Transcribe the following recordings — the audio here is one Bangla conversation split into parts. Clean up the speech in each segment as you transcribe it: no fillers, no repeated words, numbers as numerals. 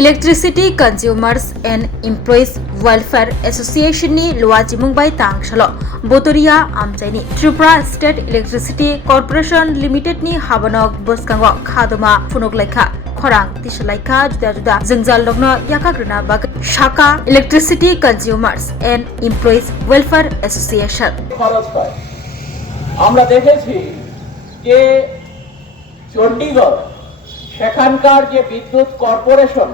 Electricity Consumers and Employees Welfare Association ni luwaji mungbai tangshalo Botoria Amjaini Tripura State Electricity Corporation Limited ni habanok boskango khadoma funoglaikha khorang tisalaikha juda juda jengzal logno yakagruna bag Shaka Electricity Consumers and Employees Welfare Association আমরা দেখেছি যে চণ্ডীগড় সেখানকার যে বিদ্যুৎ কর্পোরেশন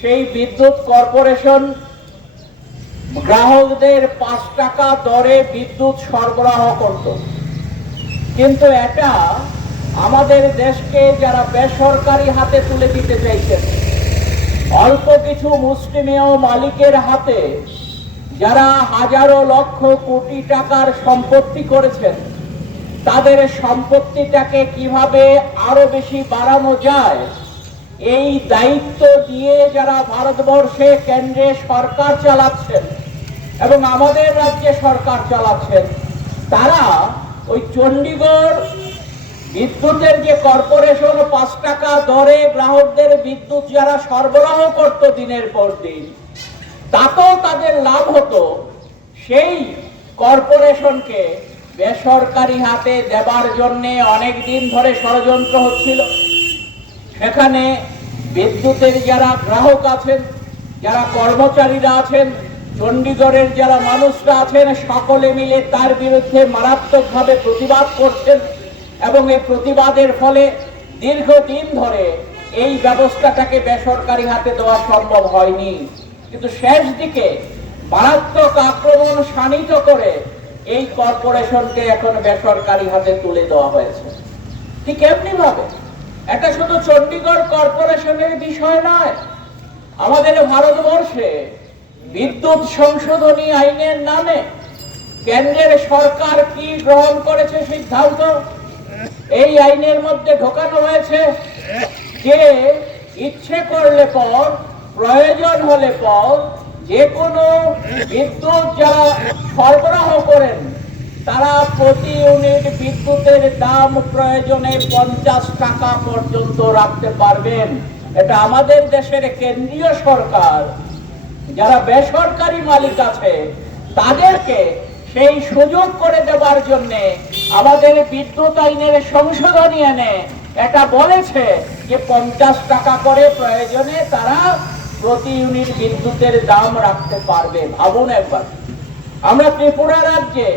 সেই বিদ্যুৎ কর্পোরেশন গ্রাহকদের 5 টাকা দরে বিদ্যুৎ সরবরাহ করত, কিন্তু এটা আমাদের দেশকে যারা বেসরকারি হাতে তুলে দিতে চাইছেন, অল্প কিছু মুষ্টিমেয় মালিকের হাতে যারা হাজারো লক্ষ কোটি টাকার সম্পত্তি করেছেন, তাদের সম্পত্তিটাকে কিভাবে আরো বেশি বাড়ানো যায় এই দায়িত্ব দিয়ে যারা ভারতবর্ষে কেন্দ্রে সরকার চালাচ্ছেন এবং আমাদের রাজ্যে সরকার চালাচ্ছেন, তারা ওই চণ্ডীগড় বিদ্যুতের যে কর্পোরেশন 5 টাকা দরে গ্রাহকদের বিদ্যুৎ যারা সরবরাহ করত দিনের পর দিন, তাতেও তাদের লাভ হতো, সেই কর্পোরেশনকে বেসরকারি হাতে দেবার জন্য অনেক দিন ধরে ষড়যন্ত্র হচ্ছিল। সেখানে বিদ্যুতের যারা গ্রাহক আছেন, যারা কর্মচারীরা আছেন, চণ্ডীগড়ের যারা মানুষরা আছেন, সকলে মিলে তার বিরুদ্ধে মারাত্মকভাবে প্রতিবাদ করছেন এবং এই প্রতিবাদের ফলে দীর্ঘদিন ধরে এই ব্যবস্থাটাকে বেসরকারি হাতে দেওয়া সম্ভব হয়নি। কিন্তু শেষ দিকে মারাত্মক আক্রমণ শাণিত করে এই কর্পোরেশনকে এখন বেসরকারি হাতে তুলে দেওয়া হয়েছে। ঠিক এমনি ভাবে এটা শুধু চণ্ডীগড় কর্পোরেশনের বিষয় নয়, আমাদের ভারতবর্ষে বিদ্যুৎ সংশোধনী আইনের নামে কেন্দ্রের সরকার কি গ্রহণ করেছে সিদ্ধান্ত, এই আইনের মধ্যে ঢোকানো হয়েছে যে ইচ্ছে করলে পর, প্রয়োজন হলে পর যে কোনো বিদ্যুৎ যারা সরবরাহ করেন তারা প্রতি ইউনিট বিদ্যুতের দাম প্রয়োজনে 50 টাকা পর্যন্ত রাখতে পারবেন। এটা আমাদের দেশের কেন্দ্রীয় সরকার যারা বেসরকারি মালিক আছে তাদেরকে সেই সুযোগ করে দেওয়ার জন্য আমাদের বিদ্যুৎ আইনের সংশোধনী এনে এটা বলেছে যে 50 টাকা করে প্রয়োজনে তারা প্রতি ইউনিট বিদ্যুতের দাম রাখতে পারবে। ভাবুন একবার, আমরা ত্রিপুরা রাজ্যে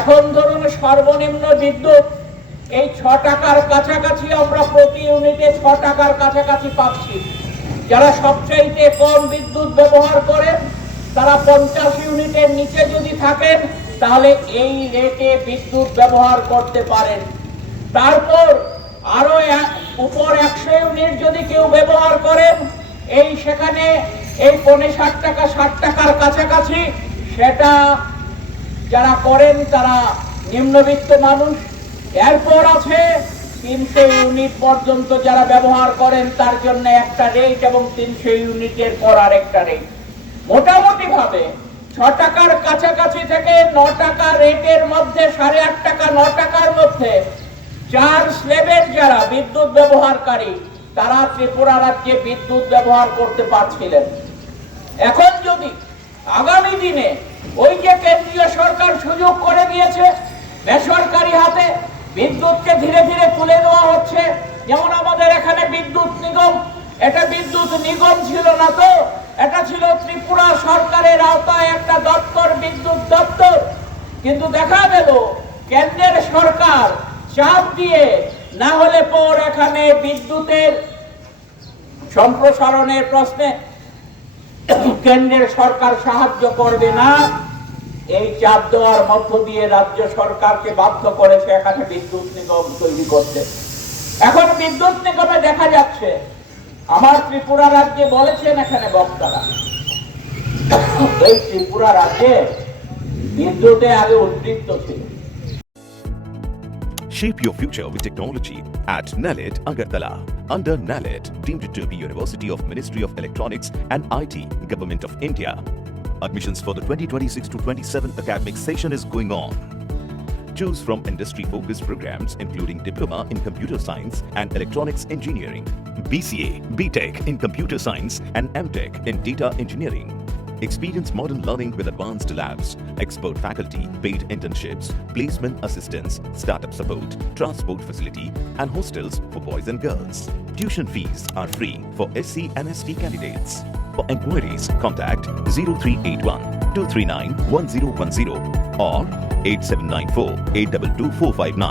এখন ধরুন সর্বনিম্ন বিদ্যুৎ এই 6 টাকার কাছাকাছি, আমরা প্রতি ইউনিটে 6 টাকার কাছাকাছি পাচ্ছি। যারা সবচাইতে কম বিদ্যুৎ ব্যবহার করেন তারা 50 ইউনিটের নিচে যদি থাকেন তাহলে এই রেটে বিদ্যুৎ ব্যবহার করতে পারেন। তারপর আরো উপর 100 ইউনিট যদি কেউ ব্যবহার করেন, এই সেখানে এই 60 টাকা 60 টাকার কাছাকাছি, সেটা যারা করেন তারা নিম্নবিত্ত মানুষ। এরপর আছে 300 ইউনিট পর্যন্ত যারা ব্যবহার করেন তার জন্য একটা রেট এবং 300 ইউনিটের পর আরেকটা রেট। মোটামুটি ভাবে 6 টাকার কাছাকাছি থেকে 9 টাকা রেটের মধ্যে 8.5 টাকা 9 টাকার মধ্যে 4 স্ল্যাবের যারা বিদ্যুৎ ব্যবহারকারী তারা ত্রিপুরা রাজ্যে বিদ্যুৎ ব্যবহার করতে পারছিলেন। এখন যদি আগামী দিনে ওই যে কেন্দ্রীয় সরকার সুযোগ করে দিয়েছে বেসরকারি হাতে বিদ্যুৎকে ধীরে ধীরে তুলে দেওয়া হচ্ছে, যেমন আমাদের এখানে বিদ্যুৎ নিগম, এটা বিদ্যুৎ নিগম ছিল না তো, এটা ছিল ত্রিপুরা সরকারের আওতায় একটা দপ্তর, বিদ্যুৎ দপ্তর। কিন্তু দেখা গেল কেন্দ্রের সরকার চাপ দিয়ে না হলে পর এখানে বিদ্যুতের সম্প্রসারণের প্রশ্নে কেন্দ্রের সরকার সাহায্য করবে না, এই চাপ দেওয়ার মধ্য দিয়ে রাজ্য সরকারকে বাধ্য করেছে এখানে বিদ্যুৎ নিগম তৈরি করতে। এখন বিদ্যুৎ নিগমে দেখা যাচ্ছে, আমার ত্রিপুরা রাজ্যে বলেছেন এখানে বক্তারা, এই ত্রিপুরা রাজ্যে বিদ্যুতে আগে উদ্বৃত্ত ছিল। Shape your future with technology at NALED Agartala. Under NALED, deemed to be University of Ministry of Electronics and IT, Government of India. Admissions for the 2026 to 27 academic session is going on. Choose from industry-focused programs including Diploma in Computer Science and Electronics Engineering, BCA, BTech in Computer Science and MTech in Data Engineering. Experience modern learning with advanced labs, expert faculty, paid internships, placement assistance, startup support, transport facility, and hostels for boys and girls. Tuition fees are free for SC and ST candidates. For enquiries, contact 0381 239 1010 or 8794 822 459.